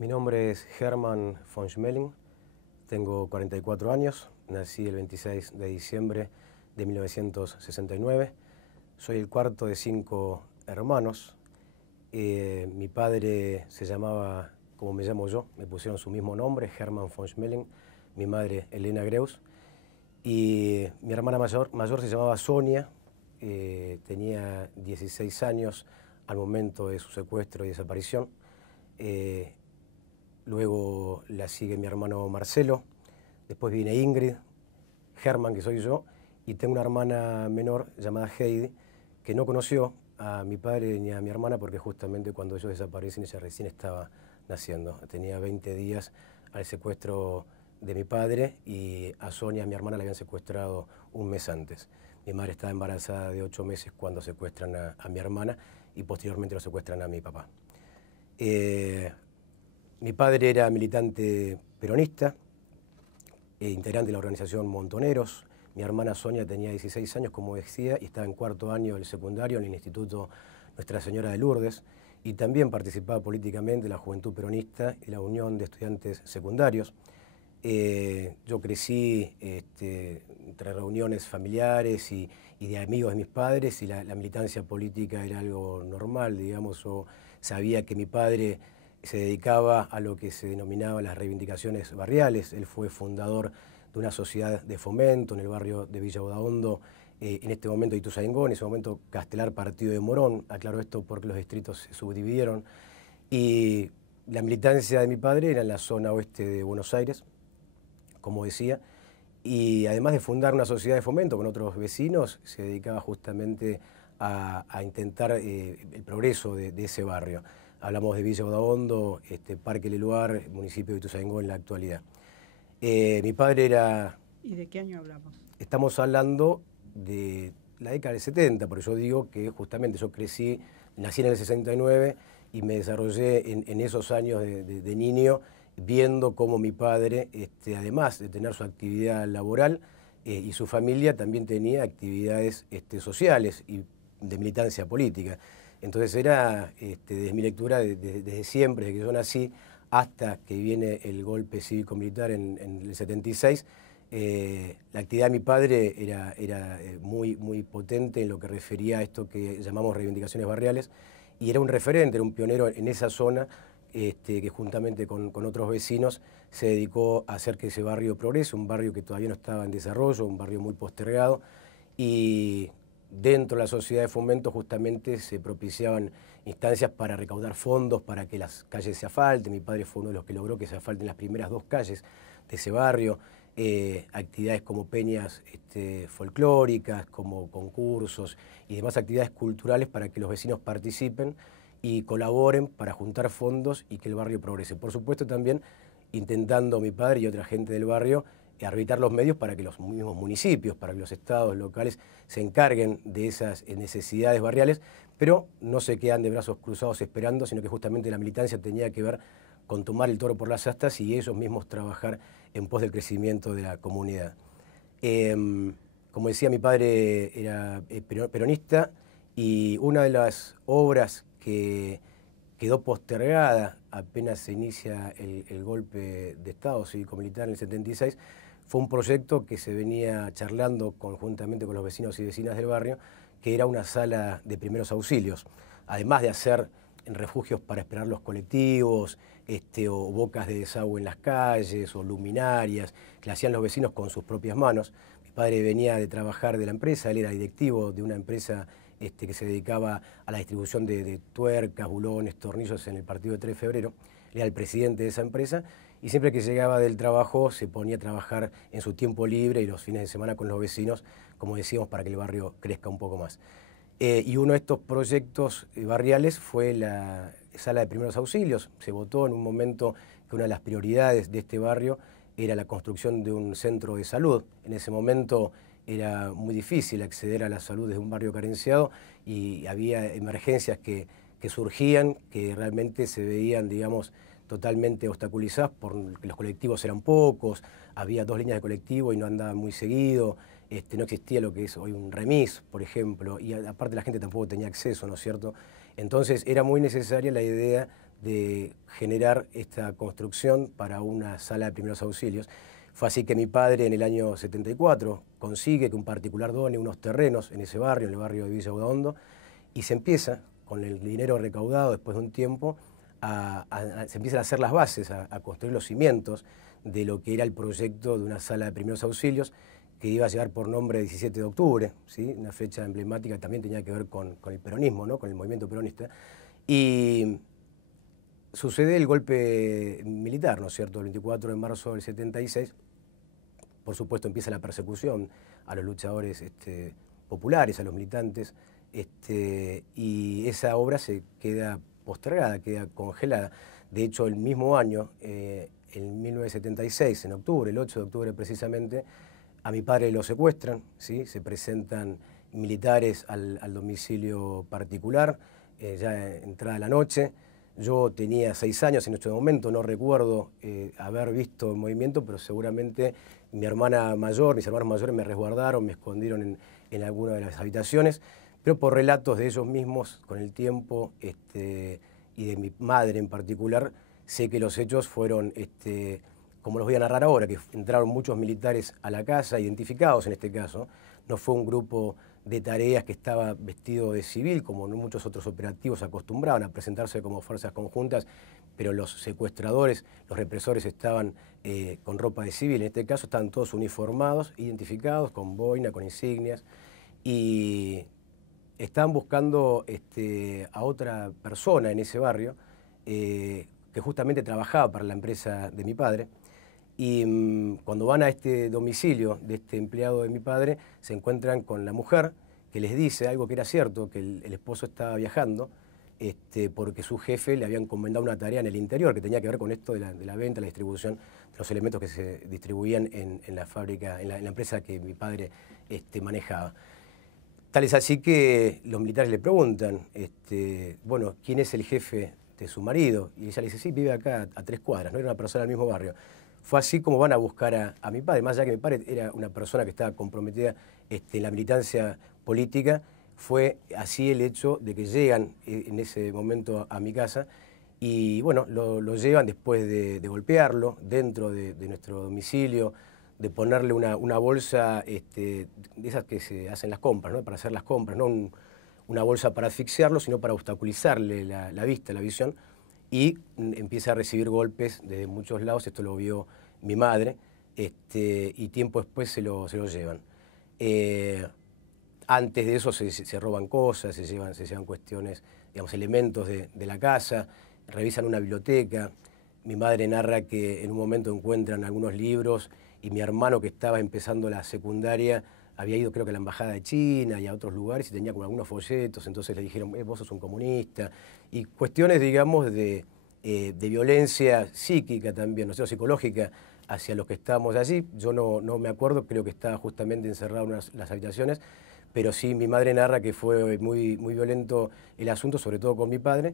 Mi nombre es Hermann von Schmeling, tengo 44 años, nací el 26 de diciembre de 1969, soy el cuarto de 5 hermanos. Mi padre se llamaba, como me llamo yo, me pusieron su mismo nombre, Hermann von Schmeling, mi madre Elena Greus, y mi hermana mayor se llamaba Sonia, tenía 16 años al momento de su secuestro y desaparición. Luego la sigue mi hermano Marcelo, después viene Ingrid, Hermann, que soy yo, y tengo una hermana menor llamada Heidi, que no conoció a mi padre ni a mi hermana porque justamente cuando ellos desaparecen ella recién estaba naciendo. Tenía 20 días al secuestro de mi padre y a Sonia, mi hermana, la habían secuestrado un mes antes. Mi madre estaba embarazada de 8 meses cuando secuestran a mi hermana y posteriormente lo secuestran a mi papá. Mi padre era militante peronista, integrante de la organización Montoneros. Mi hermana Sonia tenía 16 años, como decía, y estaba en cuarto año del secundario en el Instituto Nuestra Señora de Lourdes, y también participaba políticamente en la Juventud Peronista y la Unión de Estudiantes Secundarios. Yo crecí entre reuniones familiares y de amigos de mis padres, y la militancia política era algo normal, digamos. Yo sabía que mi padre se dedicaba a lo que se denominaba las reivindicaciones barriales. Él fue fundador de una sociedad de fomento en el barrio de Villa Udaondo, en este momento Ituzaingó, en ese momento Castelar Partido de Morón. Aclaro esto porque los distritos se subdividieron. Y la militancia de mi padre era en la zona oeste de Buenos Aires, como decía, y además de fundar una sociedad de fomento con otros vecinos, se dedicaba justamente a intentar el progreso de ese barrio. Hablamos de Villa Udaondo, Parque Leluar, municipio de Ituzaingó en la actualidad. Mi padre era... ¿Y de qué año hablamos? Estamos hablando de la década del 70, por eso digo que justamente yo nací en el 69 y me desarrollé en esos años de niño, viendo cómo mi padre, además de tener su actividad laboral y su familia, también tenía actividades sociales y de militancia política. Entonces era, desde mi lectura, desde siempre, desde que yo nací, hasta que viene el golpe cívico-militar en el 76, la actividad de mi padre era muy potente en lo que refería a esto que llamamos reivindicaciones barriales, y era un referente, era un pionero en esa zona, que juntamente con otros vecinos se dedicó a hacer que ese barrio progrese, un barrio que todavía no estaba en desarrollo, un barrio muy postergado, y dentro de la sociedad de fomento justamente se propiciaban instancias para recaudar fondos para que las calles se asfalten. Mi padre fue uno de los que logró que se asfalten las primeras 2 calles de ese barrio. Actividades como peñas folclóricas, como concursos y demás actividades culturales para que los vecinos participen y colaboren para juntar fondos y que el barrio progrese. Por supuesto también intentando mi padre y otra gente del barrio arbitrar los medios para que los mismos municipios, para que los estados locales se encarguen de esas necesidades barriales, pero no se quedan de brazos cruzados esperando, sino que justamente la militancia tenía que ver con tomar el toro por las astas y ellos mismos trabajar en pos del crecimiento de la comunidad. Como decía, mi padre era peronista, y una de las obras que quedó postergada apenas se inicia el golpe de Estado cívico-militar en el 76, fue un proyecto que se venía charlando conjuntamente con los vecinos y vecinas del barrio, que era una sala de primeros auxilios. Además de hacer refugios para esperar los colectivos, o bocas de desagüe en las calles, o luminarias, que le hacían los vecinos con sus propias manos. Mi padre venía de trabajar de la empresa, él era directivo de una empresa que se dedicaba a la distribución de tuercas, bulones, tornillos en el partido de 3 de febrero. Él era el presidente de esa empresa, y siempre que llegaba del trabajo se ponía a trabajar en su tiempo libre y los fines de semana con los vecinos, como decíamos, para que el barrio crezca un poco más. Y uno de estos proyectos barriales fue la sala de primeros auxilios. Se votó en un momento que una de las prioridades de este barrio era la construcción de un centro de salud. En ese momento era muy difícil acceder a la salud desde un barrio carenciado y había emergencias que surgían, que realmente se veían, digamos, totalmente obstaculizadas porque los colectivos eran pocos, había 2 líneas de colectivo y no andaban muy seguido, no existía lo que es hoy un remis, por ejemplo, y aparte la gente tampoco tenía acceso, ¿no es cierto? Entonces era muy necesaria la idea de generar esta construcción para una sala de primeros auxilios. Fue así que mi padre en el año 74 consigue que un particular done unos terrenos en ese barrio, en el barrio de Villa Udaondo, y se empieza, con el dinero recaudado después de un tiempo, se empiezan a hacer las bases, a construir los cimientos de lo que era el proyecto de una sala de primeros auxilios que iba a llevar por nombre 17 de octubre, ¿sí? Una fecha emblemática que también tenía que ver con el peronismo, ¿no? Con el movimiento peronista. Y sucede el golpe militar, ¿no es cierto?, el 24 de marzo del 76. Por supuesto empieza la persecución a los luchadores populares, a los militantes, y esa obra se queda postergada, queda congelada. De hecho, el mismo año, en 1976, en octubre, el 8 de octubre precisamente, a mi padre lo secuestran, ¿sí? Se presentan militares al domicilio particular, ya entrada la noche. Yo tenía 6 años en este momento, no recuerdo haber visto el movimiento, pero seguramente mi hermana mayor, mis hermanos mayores me resguardaron, me escondieron en alguna de las habitaciones, pero por relatos de ellos mismos, con el tiempo, y de mi madre en particular, sé que los hechos fueron, como los voy a narrar ahora, que entraron muchos militares a la casa, identificados en este caso. No fue un grupo de tareas que estaba vestido de civil, como muchos otros operativos acostumbraban a presentarse como fuerzas conjuntas, pero los secuestradores, los represores estaban con ropa de civil. En este caso estaban todos uniformados, identificados, con boina, con insignias, y estaban buscando a otra persona en ese barrio que justamente trabajaba para la empresa de mi padre. Y cuando van a este domicilio de este empleado de mi padre, se encuentran con la mujer que les dice algo que era cierto, que el esposo estaba viajando, porque su jefe le había encomendado una tarea en el interior que tenía que ver con esto de la venta, la distribución de los elementos que se distribuían en la fábrica, en la empresa que mi padre manejaba. Tal es así que los militares le preguntan, bueno, ¿quién es el jefe de su marido? Y ella le dice, sí, vive acá a 3 cuadras, no era una persona del mismo barrio. Fue así como van a buscar a mi padre, más allá que mi padre era una persona que estaba comprometida en la militancia política, fue así el hecho de que llegan en ese momento a mi casa y bueno, lo llevan después de golpearlo dentro de nuestro domicilio, de ponerle una bolsa de esas que se hacen las compras, ¿no? Para hacer las compras, no una bolsa para asfixiarlo, sino para obstaculizarle la vista, la visión, y empieza a recibir golpes de muchos lados. Esto lo vio mi madre, y tiempo después se lo llevan. Antes de eso se roban cosas, se llevan cuestiones, digamos, elementos de la casa, revisan una biblioteca. Mi madre narra que en un momento encuentran algunos libros y mi hermano, que estaba empezando la secundaria, había ido creo que a la embajada de China y a otros lugares y tenía como algunos folletos, entonces le dijeron, vos sos un comunista, y cuestiones, digamos, de violencia psíquica también, no sé, psicológica, hacia los que estábamos allí. Yo no me acuerdo, creo que estaba justamente encerrado en las habitaciones, pero sí mi madre narra que fue muy, muy violento el asunto, sobre todo con mi padre,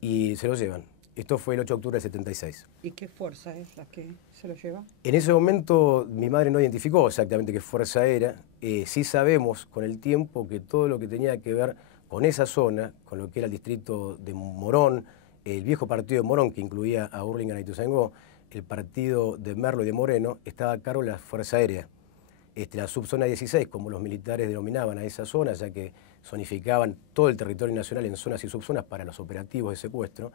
y se lo llevan. Esto fue el 8 de octubre del 76. ¿Y qué fuerza es la que se lo lleva? En ese momento mi madre no identificó exactamente qué fuerza era. Sí sabemos con el tiempo que todo lo que tenía que ver con esa zona, con lo que era el distrito de Morón, el viejo partido de Morón, que incluía a Hurlingham y Ituzaingó, el partido de Merlo y de Moreno, estaba a cargo de la Fuerza Aérea. La subzona 16, como los militares denominaban a esa zona, ya que zonificaban todo el territorio nacional en zonas y subzonas para los operativos de secuestro,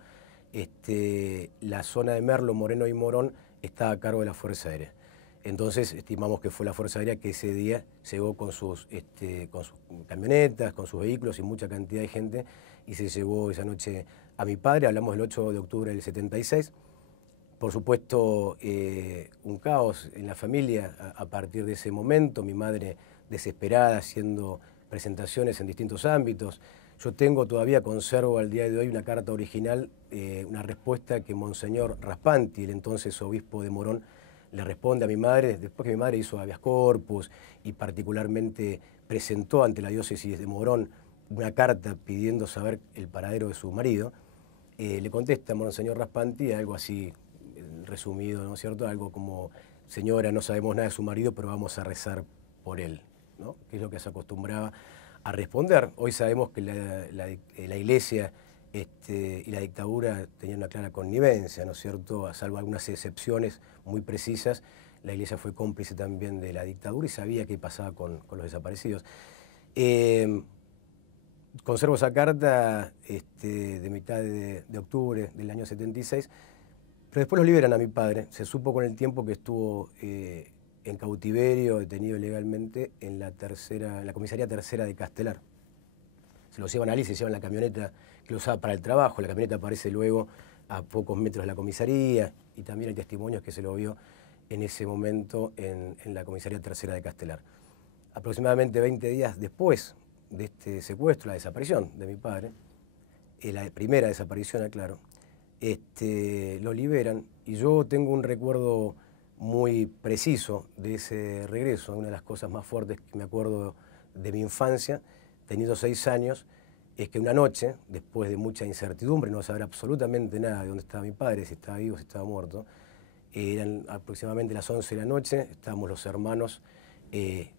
la zona de Merlo, Moreno y Morón estaba a cargo de la Fuerza Aérea. Entonces estimamos que fue la Fuerza Aérea que ese día llegó con sus camionetas, con sus vehículos y mucha cantidad de gente, y se llevó esa noche a mi padre. Hablamos del 8 de octubre del 76. Por supuesto, un caos en la familia a partir de ese momento. Mi madre desesperada haciendo presentaciones en distintos ámbitos. Yo todavía conservo al día de hoy una carta original, una respuesta que Monseñor Raspanti, el entonces obispo de Morón, le responde a mi madre, después que mi madre hizo habeas corpus y particularmente presentó ante la diócesis de Morón una carta pidiendo saber el paradero de su marido. Le contesta Monseñor Raspanti algo así, resumido, ¿no es cierto? Algo como, señora, no sabemos nada de su marido, pero vamos a rezar por él, ¿no? Que es lo que se acostumbraba a responder. Hoy sabemos que la Iglesia y la dictadura tenía una clara connivencia, ¿no es cierto? A salvo algunas excepciones muy precisas, la Iglesia fue cómplice también de la dictadura y sabía qué pasaba con los desaparecidos. Conservo esa carta de mitad de octubre del año 76, pero después los liberan a mi padre. Se supo con el tiempo que estuvo en cautiverio, detenido ilegalmente, en la comisaría tercera de Castelar. Se lo llevan allí, se llevan la camioneta que lo usaba para el trabajo. La camioneta aparece luego a pocos metros de la comisaría y también hay testimonios que se lo vio en ese momento en la comisaría tercera de Castelar. Aproximadamente 20 días después de este secuestro, la desaparición de mi padre, la primera desaparición, aclaro, lo liberan y yo tengo un recuerdo muy preciso de ese regreso. Una de las cosas más fuertes que me acuerdo de mi infancia, teniendo 6 años, es que una noche, después de mucha incertidumbre, no saber absolutamente nada de dónde estaba mi padre, si estaba vivo, si estaba muerto, eran aproximadamente las 11 de la noche, estábamos los hermanos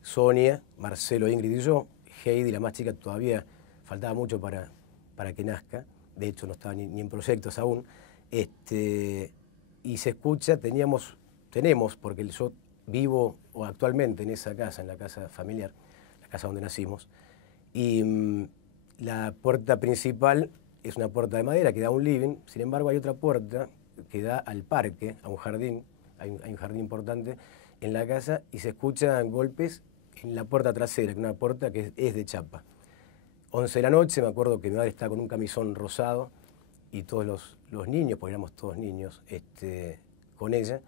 Sonia, Marcelo, Ingrid y yo. Heidi, la más chica, todavía faltaba mucho para que nazca, de hecho no estaba ni en proyectos aún, y se escucha, tenemos, porque yo vivo actualmente en esa casa, en la casa familiar, la casa donde nacimos, y la puerta principal es una puerta de madera que da a un living. Sin embargo hay otra puerta que da al parque, a un jardín, hay un jardín importante en la casa, y se escuchan golpes en la puerta trasera, que es una puerta que es de chapa. 11 de la noche, me acuerdo que mi madre estaba con un camisón rosado y todos los niños, porque éramos todos niños, con ella,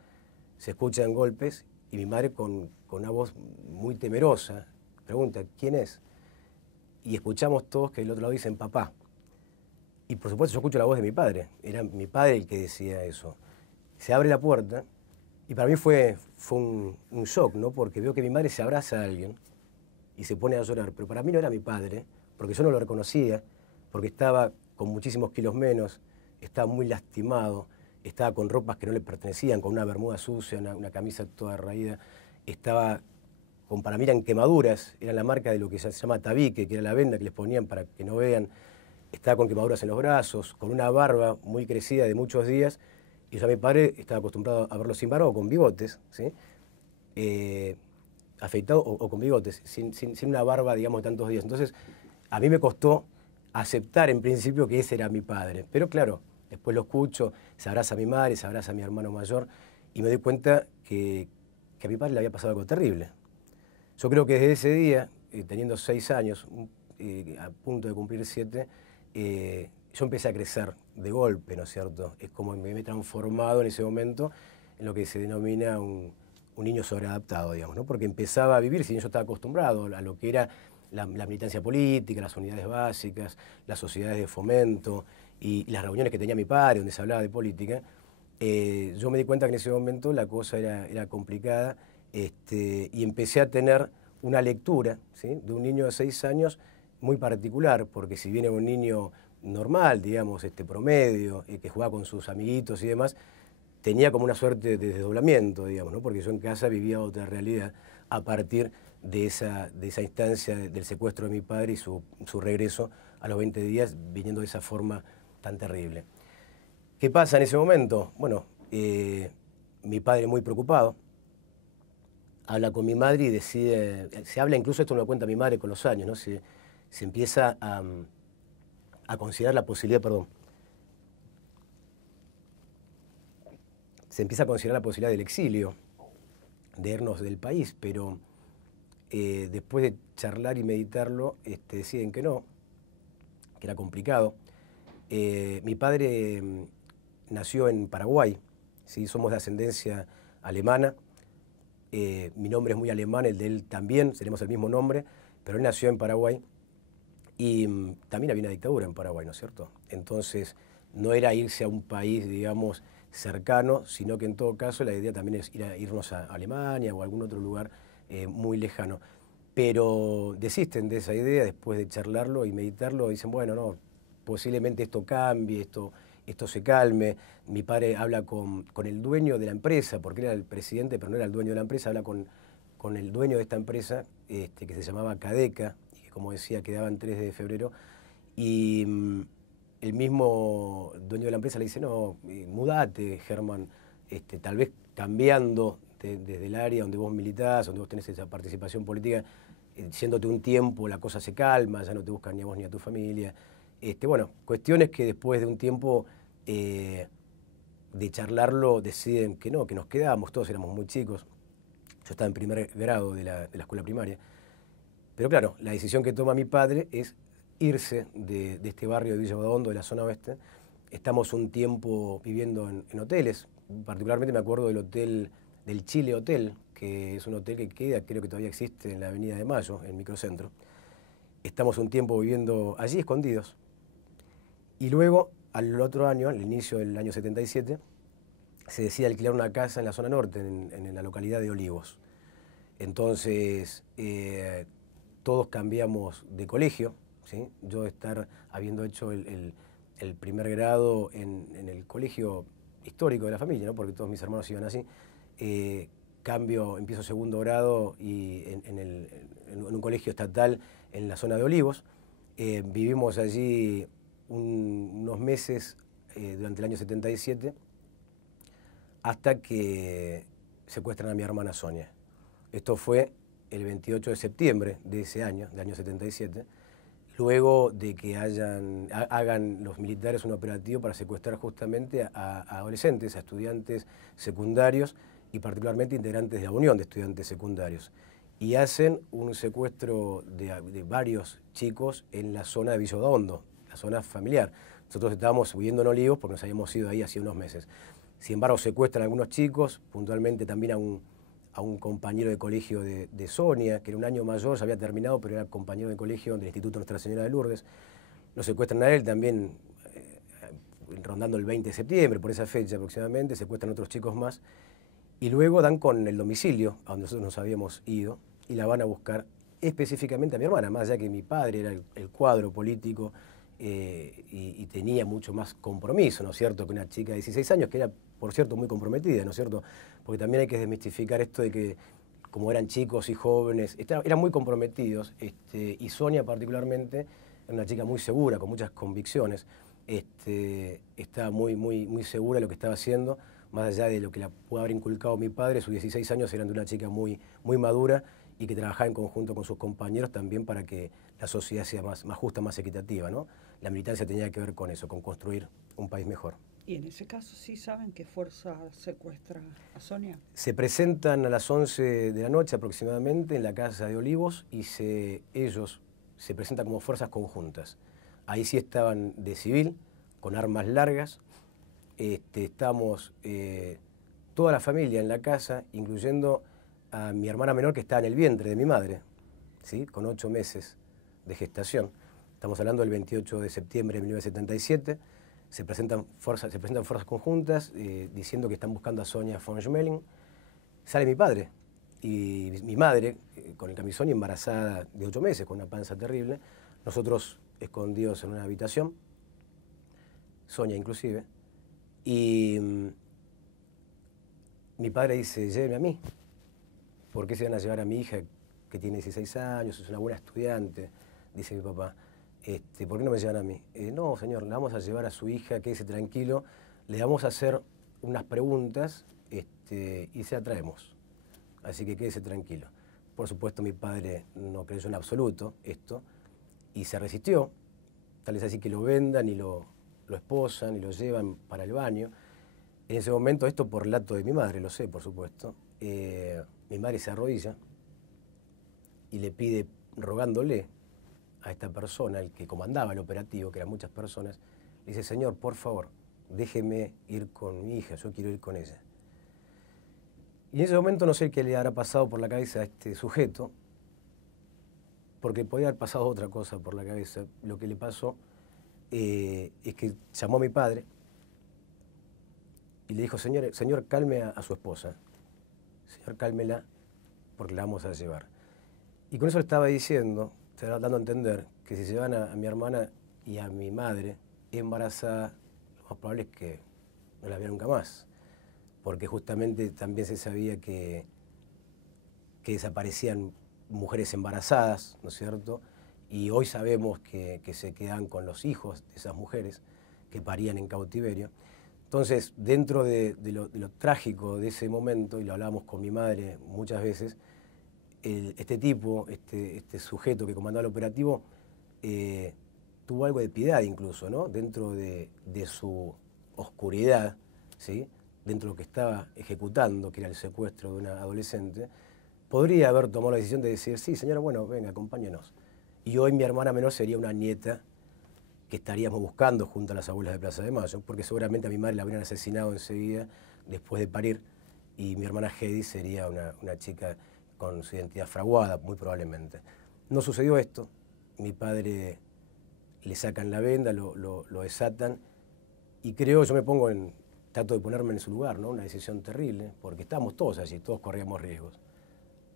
se escuchan golpes y mi madre con una voz muy temerosa pregunta, ¿quién es? Y escuchamos todos que del otro lado dicen papá. Y por supuesto yo escucho la voz de mi padre, era mi padre el que decía eso. Se abre la puerta y para mí fue un shock, ¿no? Porque veo que mi madre se abraza a alguien y se pone a llorar, pero para mí no era mi padre, porque yo no lo reconocía, porque estaba con muchísimos kilos menos, estaba muy lastimado, estaba con ropas que no le pertenecían, con una bermuda sucia, una camisa toda raída, estaba para mí eran quemaduras, era la marca de lo que se llama tabique, que era la venda que les ponían para que no vean. Estaba con quemaduras en los brazos, con una barba muy crecida de muchos días, y yo a mi padre estaba acostumbrado a verlo sin barba o con bigotes, ¿sí? Afeitado o con bigotes, sin una barba, digamos, de tantos días. Entonces, a mí me costó aceptar en principio que ese era mi padre. Pero claro, después lo escucho, se abraza a mi madre, se abraza a mi hermano mayor, y me doy cuenta que a mi padre le había pasado algo terrible. Yo creo que desde ese día, teniendo 6 años, a punto de cumplir 7, yo empecé a crecer de golpe, ¿no es cierto? Es como me he transformado en ese momento en lo que se denomina un niño sobreadaptado, digamos, ¿no? Porque empezaba a vivir, si bien yo estaba acostumbrado a lo que era la militancia política, las unidades básicas, las sociedades de fomento y las reuniones que tenía mi padre, donde se hablaba de política, yo me di cuenta que en ese momento la cosa era complicada, y empecé a tener una lectura, ¿sí?, de un niño de 6 años muy particular, porque si bien era un niño normal, digamos, promedio, que jugaba con sus amiguitos y demás, tenía como una suerte de desdoblamiento, digamos, ¿no? Porque yo en casa vivía otra realidad a partir de esa instancia del secuestro de mi padre y su regreso a los 20 días, viniendo de esa forma tan terrible. ¿Qué pasa en ese momento? Bueno, mi padre muy preocupado, habla con mi madre y decide, se habla incluso, esto me lo cuenta mi madre con los años, ¿no? Se empieza a considerar la posibilidad, se empieza a considerar la posibilidad del exilio, de irnos del país, pero después de charlar y meditarlo, deciden que no, que era complicado. Mi padre nació en Paraguay, ¿sí? Somos de ascendencia alemana. Mi nombre es muy alemán, el de él también, tenemos el mismo nombre, pero él nació en Paraguay y también había una dictadura en Paraguay, ¿no es cierto? Entonces, no era irse a un país, digamos, cercano, sino que en todo caso la idea también es irnos a Alemania o a algún otro lugar muy lejano. Pero desisten de esa idea después de charlarlo y meditarlo, dicen, bueno, no, posiblemente esto cambie, esto se calme. Mi padre habla con el dueño de la empresa, porque era el presidente, pero no era el dueño de la empresa, habla con el dueño de esta empresa, que se llamaba Cadeca, y que, como decía, quedaba en 3 de febrero, y el mismo dueño de la empresa le dice, no, mudate, Germán, tal vez cambiando desde el área donde vos militás, donde vos tenés esa participación política, yéndote un tiempo la cosa se calma, ya no te buscan ni a vos ni a tu familia. Bueno, cuestiones que después de un tiempo de charlarlo deciden que no, que nos quedamos, todos éramos muy chicos. Yo estaba en primer grado de la escuela primaria. Pero claro, la decisión que toma mi padre es irse de este barrio de Villa Bodondo, de la zona oeste. Estamos un tiempo viviendo en hoteles, particularmente me acuerdo del hotel, del Chile Hotel, que es un hotel que queda, creo que todavía existe en la Avenida de Mayo, en Microcentro. Estamos un tiempo viviendo allí escondidos. Y luego, al otro año, al inicio del año 77, se decide alquilar una casa en la zona norte, en la localidad de Olivos. Entonces, todos cambiamos de colegio, ¿sí? Yo estar habiendo hecho el primer grado en el colegio histórico de la familia, ¿no? Porque todos mis hermanos iban así, empiezo segundo grado y en un colegio estatal en la zona de Olivos. Vivimos allí unos meses durante el año 77 hasta que secuestran a mi hermana Sonia. Esto fue el 28 de septiembre de ese año, del año 77, luego de que hagan los militares un operativo para secuestrar justamente a adolescentes, a estudiantes secundarios y particularmente integrantes de la Unión de Estudiantes Secundarios. Y hacen un secuestro de varios chicos en la zona de Villa Bodondo, la zona familiar. Nosotros estábamos viviendo en Olivos porque nos habíamos ido ahí hacía unos meses. Sin embargo, secuestran a algunos chicos, puntualmente también a un compañero de colegio de Sonia, que era un año mayor, ya había terminado, pero era compañero de colegio del Instituto Nuestra Señora de Lourdes. Lo secuestran a él también, rondando el 20 de septiembre, por esa fecha aproximadamente, secuestran a otros chicos más, y luego dan con el domicilio a donde nosotros nos habíamos ido, y la van a buscar específicamente a mi hermana, más allá que mi padre era el cuadro político y tenía mucho más compromiso, ¿no es cierto?, que una chica de 16 años, que era, por cierto, muy comprometida, ¿no es cierto?, porque también hay que desmistificar esto de que, como eran chicos y jóvenes, eran muy comprometidos, y Sonia particularmente era una chica muy segura, con muchas convicciones, estaba muy segura de lo que estaba haciendo, más allá de lo que la pudo haber inculcado mi padre. Sus 16 años eran de una chica muy madura y que trabajaba en conjunto con sus compañeros también para que la sociedad sea más justa, más equitativa, ¿no? La militancia tenía que ver con eso, con construir un país mejor. Y en ese caso, ¿sí saben qué fuerza secuestra a Sonia? Se presentan a las 11 de la noche aproximadamente en la casa de Olivos y ellos se presentan como fuerzas conjuntas. Ahí sí estaban de civil, con armas largas. Estamos toda la familia en la casa, incluyendo a mi hermana menor que está en el vientre de mi madre, ¿sí?, con 8 meses de gestación. Estamos hablando del 28 de septiembre de 1977. Se presentan fuerzas conjuntas diciendo que están buscando a Sonia von Schmeling. Sale mi padre y mi madre con el camisón y embarazada de 8 meses, con una panza terrible. Nosotros escondidos en una habitación, Sonia inclusive, y mi padre dice, llévenme a mí. ¿Por qué se van a llevar a mi hija que tiene 16 años, es una buena estudiante? Dice mi papá. ¿Por qué no me llevan a mí? No, señor, le vamos a llevar a su hija, quédese tranquilo, le vamos a hacer unas preguntas y se la traemos. Así que quédese tranquilo. Por supuesto, mi padre no creyó en absoluto esto y se resistió. Tal es así que lo vendan y lo esposan y lo llevan para el baño. En ese momento, esto por relato de mi madre, lo sé, por supuesto, mi madre se arrodilla y le pide, rogándole a esta persona, el que comandaba el operativo, que eran muchas personas, le dice, señor, por favor, déjeme ir con mi hija, yo quiero ir con ella. Y en ese momento no sé qué le habrá pasado por la cabeza a este sujeto, porque podía haber pasado otra cosa por la cabeza. Lo que le pasó es que llamó a mi padre y le dijo, señor, calme a su esposa, señor, cálmela, porque la vamos a llevar. Y con eso le estaba diciendo, estaba dando a entender que si se llevan a mi hermana y a mi madre embarazada, lo más probable es que no la vea nunca más, porque justamente también se sabía que desaparecían mujeres embarazadas, ¿no es cierto? Y hoy sabemos que se quedan con los hijos de esas mujeres. que parían en cautiverio. Entonces, dentro de lo trágico de ese momento, y lo hablábamos con mi madre muchas veces, este tipo, este sujeto que comandaba el operativo, tuvo algo de piedad incluso, ¿no? Dentro de su oscuridad, ¿sí? Dentro de lo que estaba ejecutando, que era el secuestro de una adolescente, podría haber tomado la decisión de decir, sí, señora, bueno, venga, acompáñenos. Y hoy mi hermana menor sería una nieta que estaríamos buscando junto a las abuelas de Plaza de Mayo, porque seguramente a mi madre la habrían asesinado enseguida después de parir, y mi hermana Heidi sería una chica con su identidad fraguada, muy probablemente. No sucedió esto, mi padre le sacan la venda, lo desatan, y creo, yo me pongo trato de ponerme en su lugar, ¿no? Una decisión terrible, porque estábamos todos allí, todos corríamos riesgos.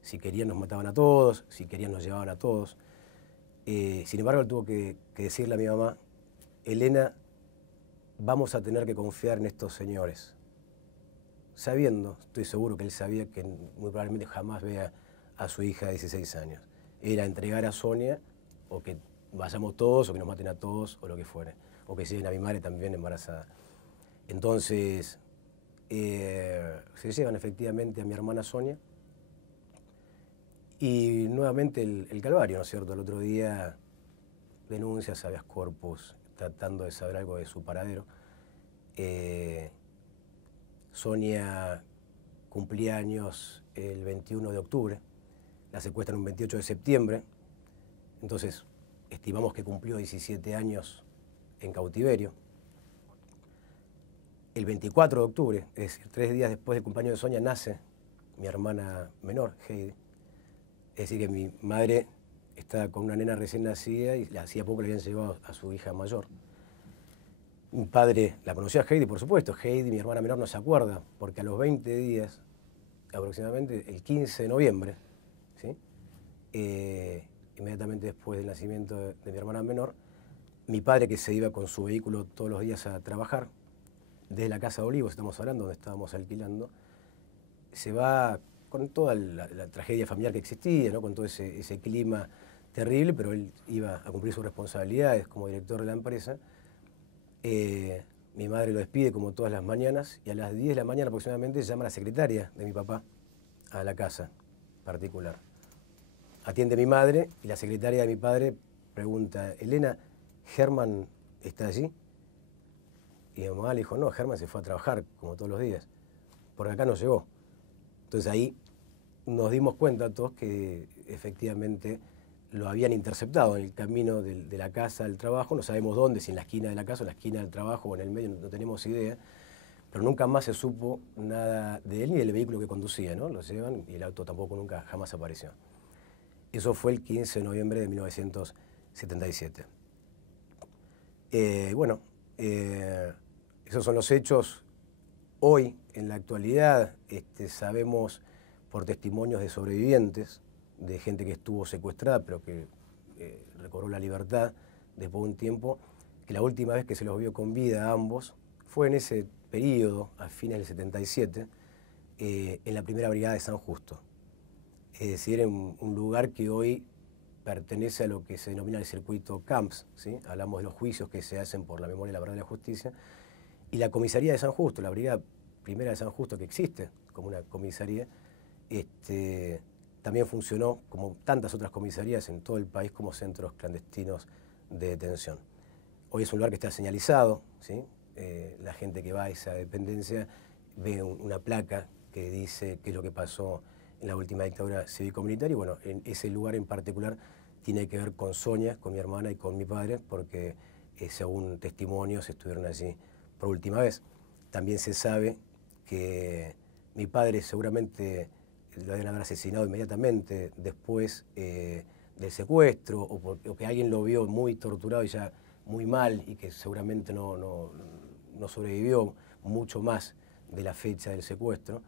Si querían nos mataban a todos, si querían nos llevaban a todos. Sin embargo, él tuvo que decirle a mi mamá, Elena, vamos a tener que confiar en estos señores. Sabiendo, estoy seguro que él sabía que muy probablemente jamás vea a su hija de 16 años. Era entregar a Sonia, o que vayamos todos, o que nos maten a todos, o lo que fuere. O que lleven a mi madre también embarazada. Entonces, se llevan efectivamente a mi hermana Sonia. Y nuevamente el calvario, ¿no es cierto? El otro día denuncias, habeas corpus, tratando de saber algo de su paradero. Sonia cumplía años el 21 de octubre, la secuestran un 28 de septiembre, entonces estimamos que cumplió 17 años en cautiverio. El 24 de octubre, es decir, 3 días después del cumpleaños de Sonia, nace mi hermana menor, Heidi. Es decir, que mi madre estaba con una nena recién nacida y hacía poco le habían llevado a su hija mayor. Mi padre la conocía a Heidi, por supuesto. Heidi, mi hermana menor, no se acuerda, porque a los 20 días, aproximadamente el 15 de noviembre, ¿sí? Inmediatamente después del nacimiento de mi hermana menor, mi padre, que se iba con su vehículo todos los días a trabajar, desde la Casa de Olivos, estamos hablando, donde estábamos alquilando, se va con toda la tragedia familiar que existía, ¿no? Con todo ese clima terrible, pero él iba a cumplir sus responsabilidades como director de la empresa. Mi madre lo despide como todas las mañanas, y a las 10 de la mañana aproximadamente llama a la secretaria de mi papá a la casa particular. Atiende mi madre y la secretaria de mi padre pregunta, Elena, ¿Germán está allí? Y mi mamá le dijo, no, Germán se fue a trabajar como todos los días, por acá no llegó. Entonces ahí nos dimos cuenta todos que efectivamente lo habían interceptado en el camino de la casa al trabajo, no sabemos dónde, si en la esquina de la casa o en la esquina del trabajo o en el medio, no tenemos idea, pero nunca más se supo nada de él ni del vehículo que conducía, ¿no? Lo llevan y el auto tampoco nunca jamás apareció. Eso fue el 15 de noviembre de 1977. Bueno, esos son los hechos. Hoy, en la actualidad, sabemos por testimonios de sobrevivientes, de gente que estuvo secuestrada, pero que recobró la libertad después de un tiempo, que la última vez que se los vio con vida a ambos fue en ese periodo, a fines del 77, en la primera brigada de San Justo. Es decir, en un lugar que hoy pertenece a lo que se denomina el circuito Camps, ¿sí? Hablamos de los juicios que se hacen por la memoria, la verdad y la justicia, y la comisaría de San Justo, la brigada primera de San Justo, que existe como una comisaría, también funcionó, como tantas otras comisarías en todo el país, como centros clandestinos de detención. Hoy es un lugar que está señalizado, ¿sí? La gente que va a esa dependencia ve una placa que dice qué es lo que pasó en la última dictadura cívico-militar, y bueno, en ese lugar en particular tiene que ver con Sonia, con mi hermana y con mi padre, porque según testimonios estuvieron allí por última vez. También se sabe que mi padre seguramente lo deben haber asesinado inmediatamente después del secuestro, o que alguien lo vio muy torturado y ya muy mal, y que seguramente no sobrevivió mucho más de la fecha del secuestro.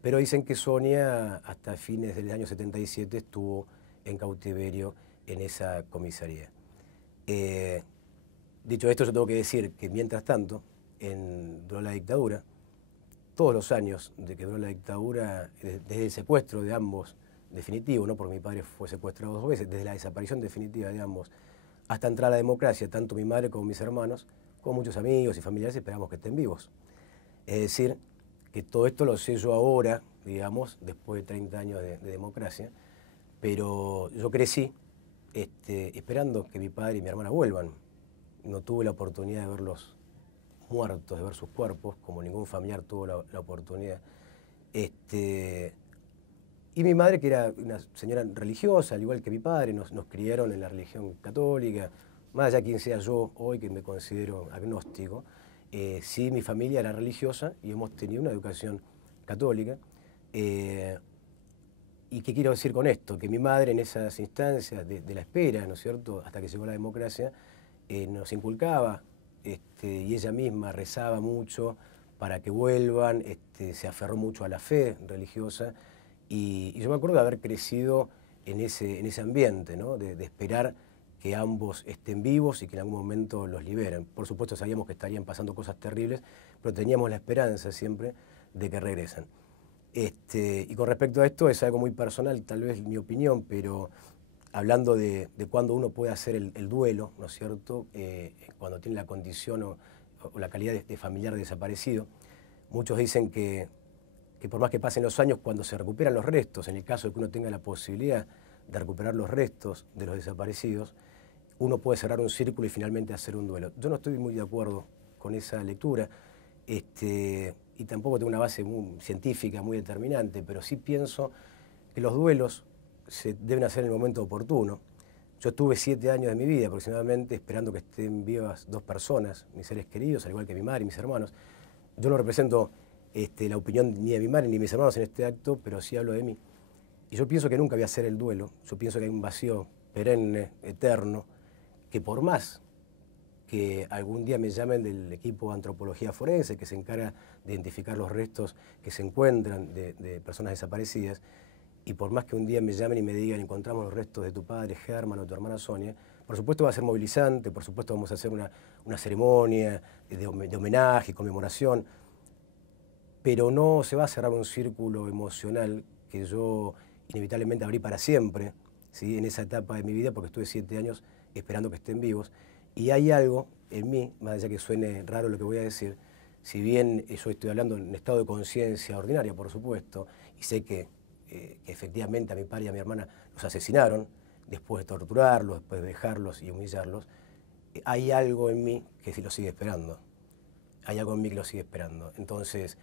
Pero dicen que Sonia hasta fines del año 77 estuvo en cautiverio en esa comisaría. Dicho esto, yo tengo que decir que mientras tanto, duró la dictadura, todos los años de que duró la dictadura, desde el secuestro de ambos definitivo, ¿no? Porque mi padre fue secuestrado 2 veces, desde la desaparición definitiva de ambos hasta entrar a la democracia, tanto mi madre como mis hermanos con muchos amigos y familiares, esperamos que estén vivos. Es decir, que todo esto lo sé yo ahora, digamos, después de 30 años de democracia, pero yo crecí esperando que mi padre y mi hermana vuelvan. No tuve la oportunidad de verlos muertos, de ver sus cuerpos, como ningún familiar tuvo la oportunidad. Y mi madre, que era una señora religiosa, al igual que mi padre, nos criaron en la religión católica, más allá de quien sea yo hoy, que me considero agnóstico, sí, mi familia era religiosa y hemos tenido una educación católica. ¿Y qué quiero decir con esto? Que mi madre en esas instancias de la espera, ¿no es cierto?, hasta que llegó la democracia, nos inculcaba, y ella misma rezaba mucho para que vuelvan, se aferró mucho a la fe religiosa, y yo me acuerdo de haber crecido en ese ambiente, ¿no?, de esperar que ambos estén vivos y que en algún momento los liberen. Por supuesto sabíamos que estarían pasando cosas terribles, pero teníamos la esperanza siempre de que regresen. Y con respecto a esto es algo muy personal, tal vez mi opinión, pero hablando de cuándo uno puede hacer el duelo, ¿no es cierto?, cuando tiene la condición o la calidad de familiar desaparecido, muchos dicen que por más que pasen los años, cuando se recuperan los restos, en el caso de que uno tenga la posibilidad de recuperar los restos de los desaparecidos, uno puede cerrar un círculo y finalmente hacer un duelo. Yo no estoy muy de acuerdo con esa lectura, y tampoco tengo una base científica muy determinante, pero sí pienso que los duelos se deben hacer en el momento oportuno. Yo estuve 7 años de mi vida aproximadamente esperando que estén vivas 2 personas, mis seres queridos, al igual que mi madre y mis hermanos. Yo no represento la opinión ni de mi madre ni de mis hermanos en este acto, pero sí hablo de mí. Y yo pienso que nunca voy a hacer el duelo. Yo pienso que hay un vacío perenne, eterno, que por más que algún día me llamen del equipo de antropología forense, que se encarga de identificar los restos que se encuentran de personas desaparecidas, y por más que un día me llamen y me digan, encontramos los restos de tu padre Germán o tu hermana Sonia, por supuesto va a ser movilizante, por supuesto vamos a hacer una ceremonia de homenaje, conmemoración, pero no se va a cerrar un círculo emocional que yo inevitablemente abrí para siempre, ¿sí?, en esa etapa de mi vida, porque estuve 7 años esperando que estén vivos. Y hay algo en mí, más allá que suene raro lo que voy a decir, si bien yo estoy hablando en estado de conciencia ordinaria, por supuesto, y sé que efectivamente a mi padre y a mi hermana los asesinaron, después de torturarlos, después de dejarlos y humillarlos, hay algo en mí que sí lo sigue esperando. Hay algo en mí que lo sigue esperando. Entonces,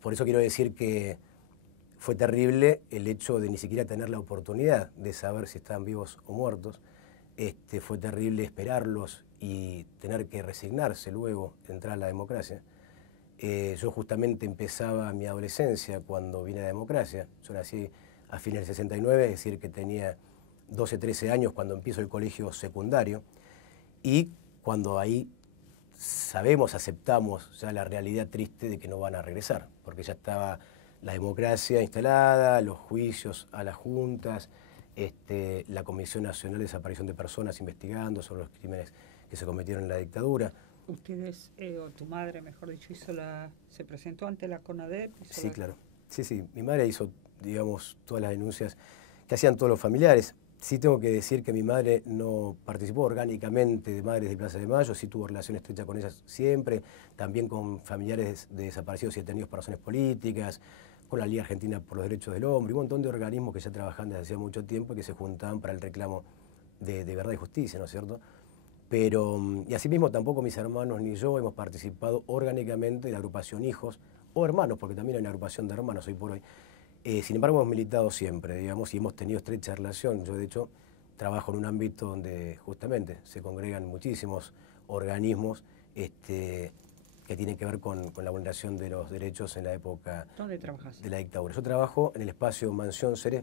por eso quiero decir que fue terrible el hecho de ni siquiera tener la oportunidad de saber si estaban vivos o muertos. Fue terrible esperarlos y tener que resignarse luego de entrar a la democracia. Yo justamente empezaba mi adolescencia cuando vine a la democracia. Yo nací a fines del 69, es decir, que tenía 12, 13 años cuando empiezo el colegio secundario. Y cuando ahí sabemos, aceptamos ya la realidad triste de que no van a regresar, porque ya estaba la democracia instalada, los juicios a las juntas, la Comisión Nacional de Desaparición de Personas investigando sobre los crímenes que se cometieron en la dictadura. Ustedes, o tu madre, mejor dicho, se presentó ante la CONADEP. Sí, claro. Sí, sí. Mi madre hizo, digamos, todas las denuncias que hacían todos los familiares. Sí tengo que decir que mi madre no participó orgánicamente de Madres de Plaza de Mayo, sí tuvo relación estrecha con ellas siempre, también con familiares de desaparecidos y detenidos por razones políticas, con la Liga Argentina por los Derechos del Hombre, y un montón de organismos que ya trabajan desde hacía mucho tiempo y que se juntaban para el reclamo de verdad y justicia, ¿no es cierto? Pero, y asimismo tampoco mis hermanos ni yo hemos participado orgánicamente de la agrupación Hijos, o hermanos, porque también hay una agrupación de hermanos hoy por hoy. Sin embargo, hemos militado siempre, digamos, y hemos tenido estrecha relación. Yo, de hecho, trabajo en un ámbito donde justamente se congregan muchísimos organismos que tienen que ver con la vulneración de los derechos en la época de la dictadura. Yo trabajo en el espacio Mansión Seré.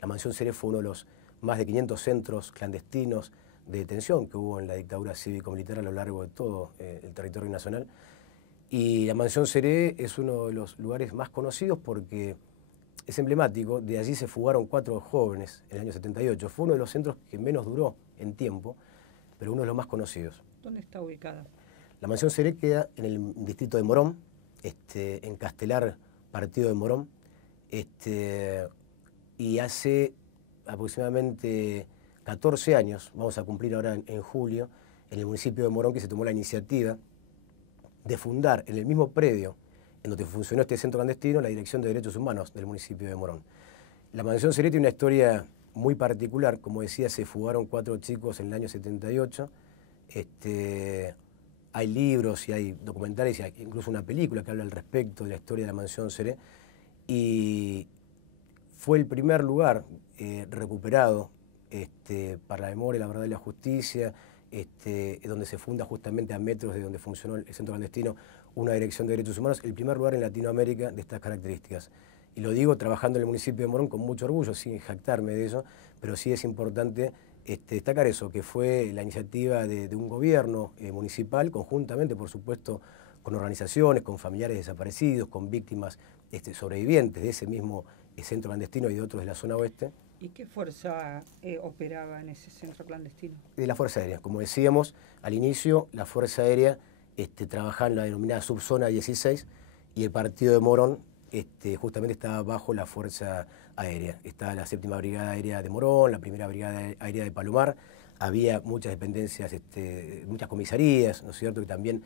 La Mansión Seré fue uno de los más de 500 centros clandestinos de detención que hubo en la dictadura cívico-militar a lo largo de todo el territorio nacional. Y la Mansión Seré es uno de los lugares más conocidos porque es emblemático. De allí se fugaron 4 jóvenes en el año 78. Fue uno de los centros que menos duró en tiempo, pero uno de los más conocidos. ¿Dónde está ubicada? La Mansión Seré queda en el distrito de Morón, en Castelar, partido de Morón, y hace aproximadamente 14 años, vamos a cumplir ahora en julio, en el municipio de Morón que se tomó la iniciativa de fundar en el mismo predio en donde funcionó este centro clandestino la Dirección de Derechos Humanos del municipio de Morón. La mansión Seré tiene una historia muy particular. Como decía, se fugaron 4 chicos en el año 78. Hay libros y hay documentales y hay incluso una película que habla al respecto de la historia de la mansión Seré. Y fue el primer lugar recuperado para la memoria, la verdad y la justicia, donde se funda justamente a metros de donde funcionó el centro clandestino una dirección de derechos humanos, el primer lugar en Latinoamérica de estas características. Y lo digo trabajando en el municipio de Morón con mucho orgullo, sin jactarme de eso, pero sí es importante destacar eso, que fue la iniciativa de un gobierno municipal, conjuntamente, por supuesto, con organizaciones, con familiares desaparecidos, con víctimas sobrevivientes de ese mismo centro clandestino y de otros de la zona oeste. ¿Y qué fuerza operaba en ese centro clandestino? De la Fuerza Aérea. Como decíamos al inicio, la Fuerza Aérea trabajaba en la denominada subzona 16 y el partido de Morón justamente estaba bajo la Fuerza Aérea. Estaba la 7ª Brigada Aérea de Morón, la 1ª Brigada Aérea de Palomar. Había muchas dependencias, muchas comisarías, ¿no es cierto?, que también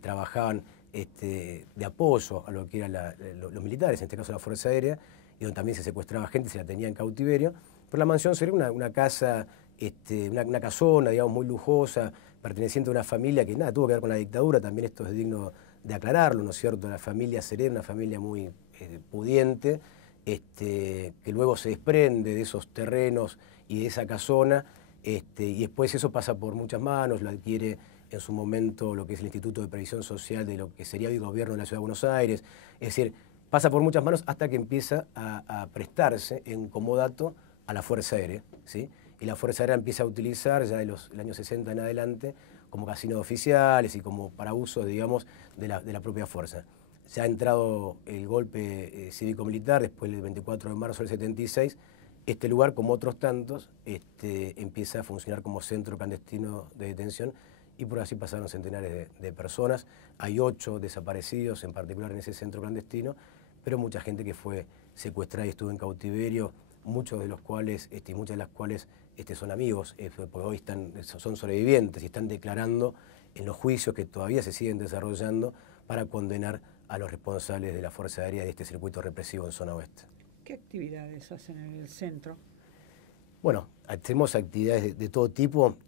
trabajaban de apoyo a lo que eran los militares, en este caso la Fuerza Aérea, y donde también se secuestraba gente, se la tenía en cautiverio. Pero la mansión sería una casa, una casona, digamos, muy lujosa, perteneciente a una familia que nada, tuvo que ver con la dictadura, también esto es digno de aclararlo, ¿no es cierto? La familia Seré, una familia muy pudiente, que luego se desprende de esos terrenos y de esa casona, y después eso pasa por muchas manos, lo adquiere en su momento lo que es el Instituto de Previsión Social de lo que sería hoy gobierno de la Ciudad de Buenos Aires, es decir, pasa por muchas manos hasta que empieza a prestarse en comodato a la Fuerza Aérea, ¿sí? Y la Fuerza Aérea empieza a utilizar ya del año 60 en adelante como casinos oficiales y como para usos, digamos, de la propia Fuerza. Ya ha entrado el golpe cívico-militar después del 24 de marzo del 76, este lugar, como otros tantos, empieza a funcionar como centro clandestino de detención y por así pasaron centenares de personas. Hay 8 desaparecidos, en particular en ese centro clandestino, pero mucha gente que fue secuestrada y estuvo en cautiverio, muchos de los cuales, y muchas de las cuales son amigos, porque hoy son sobrevivientes y están declarando en los juicios que todavía se siguen desarrollando para condenar a los responsables de la Fuerza Aérea de este circuito represivo en zona oeste. ¿Qué actividades hacen en el centro? Bueno, tenemos actividades de todo tipo,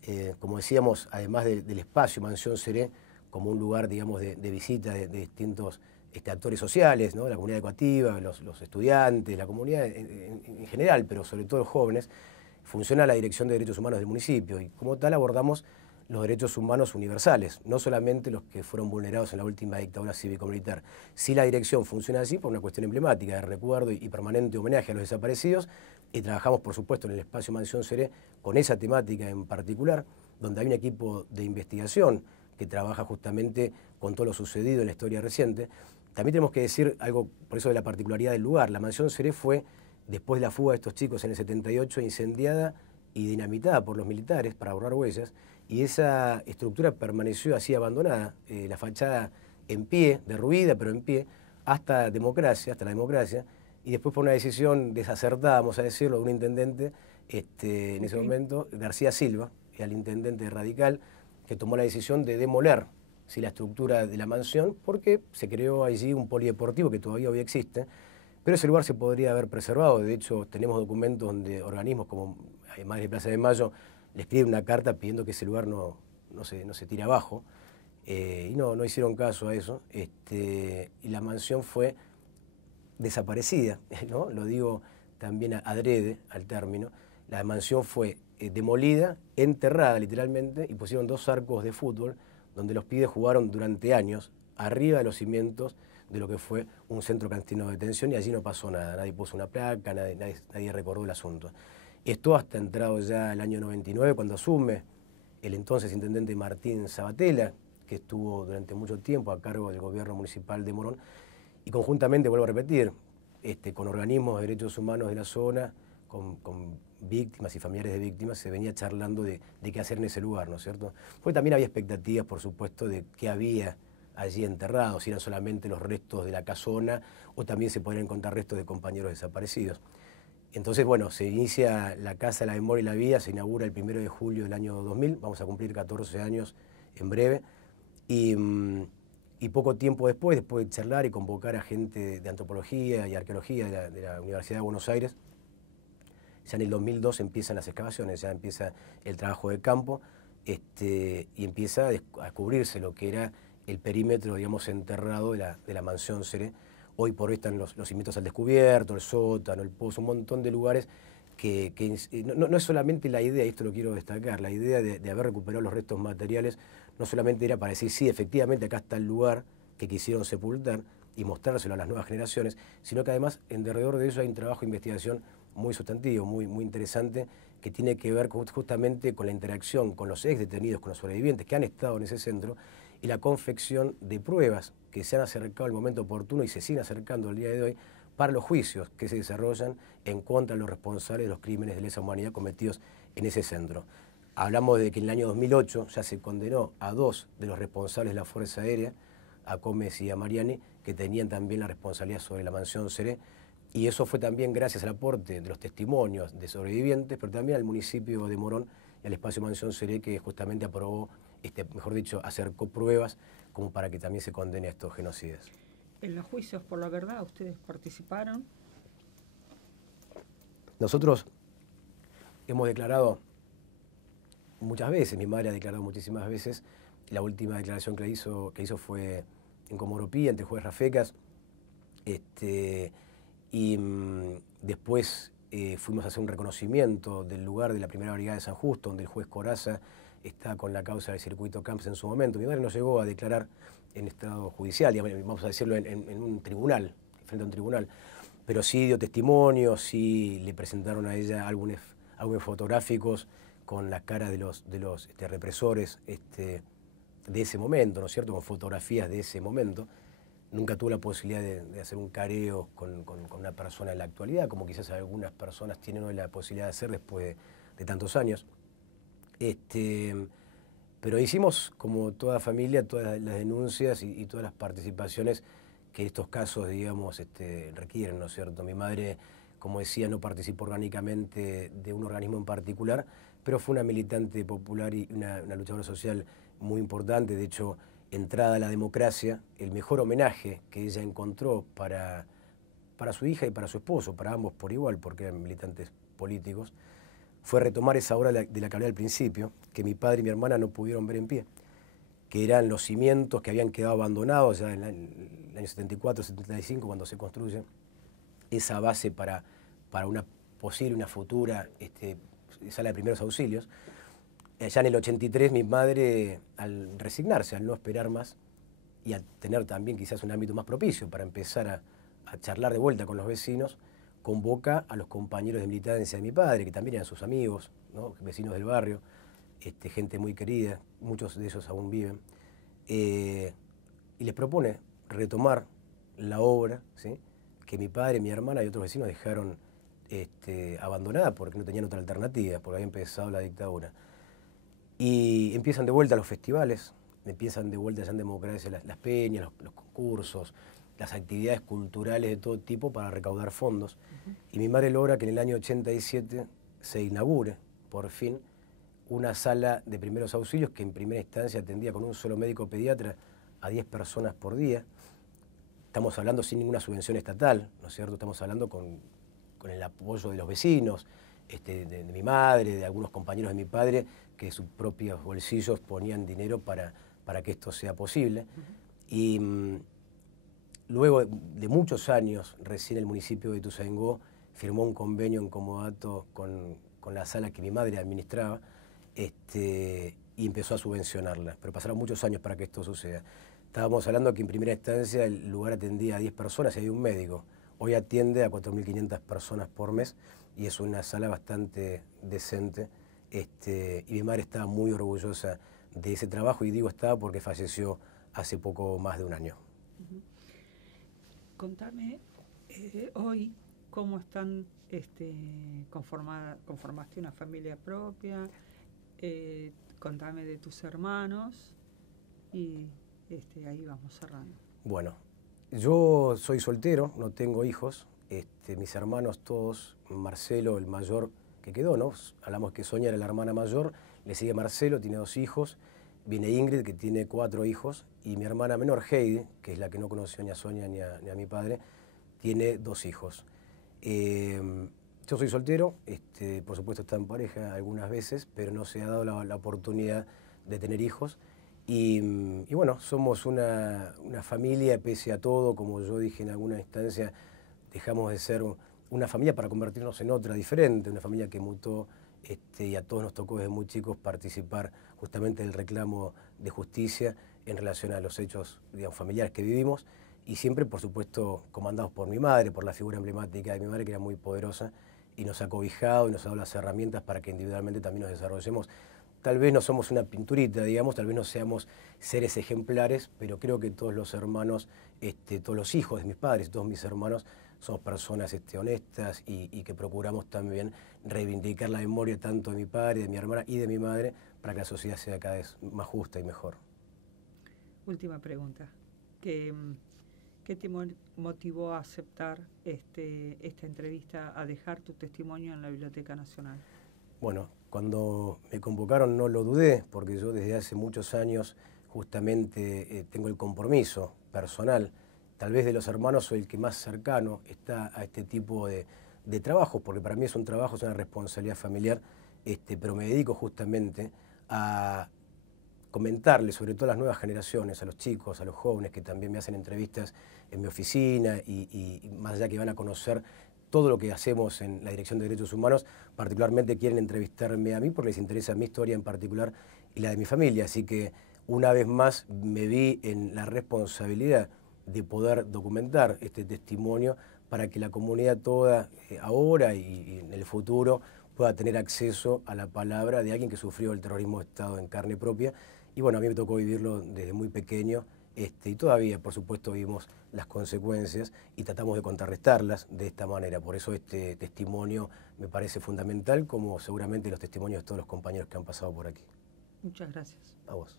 como decíamos, además del espacio Mansión Seré, como un lugar, digamos, de visita de distintos actores sociales, ¿no? La comunidad educativa, los estudiantes, la comunidad en general, pero sobre todo los jóvenes, funciona la Dirección de Derechos Humanos del municipio y como tal abordamos los derechos humanos universales, no solamente los que fueron vulnerados en la última dictadura cívico-militar. Sí, la dirección funciona así por una cuestión emblemática de recuerdo y permanente homenaje a los desaparecidos, y trabajamos, por supuesto, en el espacio Mansión Seré con esa temática en particular, donde hay un equipo de investigación que trabaja justamente con todo lo sucedido en la historia reciente. También tenemos que decir algo, por eso, de la particularidad del lugar. La Mansión Seré fue, después de la fuga de estos chicos en el 78, incendiada y dinamitada por los militares para borrar huellas, y esa estructura permaneció así abandonada, la fachada en pie, derruida, pero en pie, hasta la democracia, y después por una decisión desacertada, vamos a decirlo, de un intendente, en ese momento, García Silva, el intendente radical, que tomó la decisión de demoler la estructura de la mansión, porque se creó allí un polideportivo que todavía hoy existe, pero ese lugar se podría haber preservado. De hecho, tenemos documentos donde organismos como Madres de Plaza de Mayo le escriben una carta pidiendo que ese lugar no se tire abajo, y no hicieron caso a eso, y la mansión fue desaparecida, ¿no? Lo digo también adrede al término. La mansión fue demolida, enterrada literalmente, y pusieron 2 arcos de fútbol donde los pibes jugaron durante años arriba de los cimientos de lo que fue un centro clandestino de detención, y allí no pasó nada, nadie puso una placa, nadie recordó el asunto. Esto hasta entrado ya el año 99, cuando asume el entonces intendente Martín Sabatella, que estuvo durante mucho tiempo a cargo del gobierno municipal de Morón, y conjuntamente, vuelvo a repetir, con organismos de derechos humanos de la zona, con víctimas y familiares de víctimas, se venía charlando de qué hacer en ese lugar, ¿no es cierto? Porque también había expectativas, por supuesto, de qué había allí enterrados, si eran solamente los restos de la casona o también se podían encontrar restos de compañeros desaparecidos. Entonces, bueno, se inicia la Casa de la Memoria y la Vida, se inaugura el 1 de julio del año 2000, vamos a cumplir 14 años en breve, y, y poco tiempo después de charlar y convocar a gente de antropología y arqueología de la Universidad de Buenos Aires, ya en el 2002 empiezan las excavaciones, ya empieza el trabajo de campo, y empieza a descubrirse lo que era el perímetro, digamos, enterrado de la mansión Seré. Hoy por hoy están los cimientos al descubierto, el sótano, el pozo, un montón de lugares que no es solamente la idea, y esto lo quiero destacar, la idea de haber recuperado los restos materiales no solamente era para decir, sí, efectivamente acá está el lugar que quisieron sepultar y mostrárselo a las nuevas generaciones, sino que además en derredor de eso hay un trabajo de investigación muy sustantivo, muy interesante, que tiene que ver justamente con la interacción con los ex detenidos, con los sobrevivientes que han estado en ese centro, y la confección de pruebas que se han acercado al momento oportuno y se siguen acercando el día de hoy para los juicios que se desarrollan en contra de los responsables de los crímenes de lesa humanidad cometidos en ese centro. Hablamos de que en el año 2008 ya se condenó a 2 de los responsables de la Fuerza Aérea, a Gómez y a Mariani, que tenían también la responsabilidad sobre la mansión Seré, y eso fue también gracias al aporte de los testimonios de sobrevivientes, pero también al municipio de Morón y al espacio Mansión Seré, que justamente aprobó, mejor dicho, acercó pruebas como para que también se condene a estos genocidas. ¿En los juicios por la verdad ustedes participaron? Nosotros hemos declarado muchas veces, mi madre ha declarado muchísimas veces, la última declaración que hizo fue en Comoropía, ante el juez Rafecas, y después fuimos a hacer un reconocimiento del lugar de la primera brigada de San Justo, donde el juez Corazza está con la causa del circuito Camps en su momento. Mi madre no llegó a declarar en estado judicial, vamos a decirlo en un tribunal, frente a un tribunal, pero sí dio testimonio, sí le presentaron a ella álbumes fotográficos con la cara de los represores de ese momento, ¿no es cierto?, con fotografías de ese momento. Nunca tuve la posibilidad de hacer un careo con una persona en la actualidad, como quizás algunas personas tienen hoy la posibilidad de hacer después de tantos años. Pero hicimos, como toda familia, todas las denuncias y todas las participaciones que estos casos, digamos, requieren, ¿no es cierto? Mi madre, como decía, no participó orgánicamente de un organismo en particular, pero fue una militante popular y una luchadora social muy importante. De hecho, entrada a la democracia, el mejor homenaje que ella encontró para su hija y para su esposo, para ambos por igual, porque eran militantes políticos, fue retomar esa obra de la que hablé al principio, que mi padre y mi hermana no pudieron ver en pie, que eran los cimientos que habían quedado abandonados ya en el año 74, 75, cuando se construye esa base para una posible, una futura sala de primeros auxilios. Ya en el 83 mi madre, al resignarse, al no esperar más y al tener también quizás un ámbito más propicio para empezar a charlar de vuelta con los vecinos, convoca a los compañeros de militancia de mi padre, que también eran sus amigos, ¿no?, vecinos del barrio, gente muy querida, muchos de ellos aún viven, y les propone retomar la obra, ¿sí?, que mi padre, mi hermana y otros vecinos dejaron abandonada porque no tenían otra alternativa, porque había empezado la dictadura. Y empiezan de vuelta los festivales, empiezan de vuelta ya en democracia las peñas, los concursos, las actividades culturales de todo tipo para recaudar fondos. Y mi madre logra que en el año 87 se inaugure, por fin, una sala de primeros auxilios que en primera instancia atendía con un solo médico pediatra a 10 personas por día. Estamos hablando sin ninguna subvención estatal, ¿no es cierto? Estamos hablando con el apoyo de los vecinos, de mi madre, de algunos compañeros de mi padre, que de sus propios bolsillos ponían dinero para que esto sea posible. Y luego de muchos años, recién el municipio de Ituzaingó firmó un convenio en comodato con la sala que mi madre administraba, y empezó a subvencionarla. Pero pasaron muchos años para que esto suceda. Estábamos hablando que en primera instancia el lugar atendía a 10 personas y había un médico. Hoy atiende a 4.500 personas por mes y es una sala bastante decente. Y mi madre estaba muy orgullosa de ese trabajo, y digo estaba porque falleció hace poco más de un año. Contame hoy cómo están conformaste una familia propia, contame de tus hermanos y ahí vamos cerrando. Bueno, yo soy soltero, no tengo hijos, mis hermanos todos, Marcelo, el mayor que quedó, ¿no? Hablamos que Sonia era la hermana mayor, le sigue Marcelo, tiene 2 hijos, viene Ingrid, que tiene 4 hijos, y mi hermana menor, Heidi, que es la que no conoció ni a Sonia ni a mi padre, tiene 2 hijos. Yo soy soltero, por supuesto he estado en pareja algunas veces, pero no se ha dado la oportunidad de tener hijos. Y bueno, somos una familia pese a todo, como yo dije en alguna instancia, dejamos de ser una familia para convertirnos en otra diferente, una familia que mutó y a todos nos tocó desde muy chicos participar justamente del reclamo de justicia en relación a los hechos, digamos, familiares que vivimos, y siempre, por supuesto, comandados por mi madre, por la figura emblemática de mi madre, que era muy poderosa y nos ha cobijado y nos ha dado las herramientas para que individualmente también nos desarrollemos. Tal vez no somos una pinturita, digamos, tal vez no seamos seres ejemplares, pero creo que todos los hermanos, todos los hijos de mis padres, todos mis hermanos, somos personas honestas y que procuramos también reivindicar la memoria tanto de mi padre, de mi hermana y de mi madre, para que la sociedad sea cada vez más justa y mejor. Última pregunta. ¿Qué te motivó a aceptar esta entrevista, a dejar tu testimonio en la Biblioteca Nacional? Bueno, cuando me convocaron no lo dudé, porque yo desde hace muchos años justamente tengo el compromiso personal. Tal vez de los hermanos soy el que más cercano está a este tipo de trabajos, porque para mí es un trabajo, es una responsabilidad familiar, pero me dedico justamente a comentarles, sobre todo a las nuevas generaciones, a los chicos, a los jóvenes que también me hacen entrevistas en mi oficina y más allá que van a conocer todo lo que hacemos en la Dirección de Derechos Humanos, particularmente quieren entrevistarme a mí porque les interesa mi historia en particular y la de mi familia. Así que una vez más me vi en la responsabilidad de poder documentar este testimonio para que la comunidad toda, ahora y en el futuro, pueda tener acceso a la palabra de alguien que sufrió el terrorismo de Estado en carne propia. Y bueno, a mí me tocó vivirlo desde muy pequeño, y todavía, por supuesto, vivimos las consecuencias y tratamos de contrarrestarlas de esta manera. Por eso este testimonio me parece fundamental, como seguramente los testimonios de todos los compañeros que han pasado por aquí. Muchas gracias. A vos.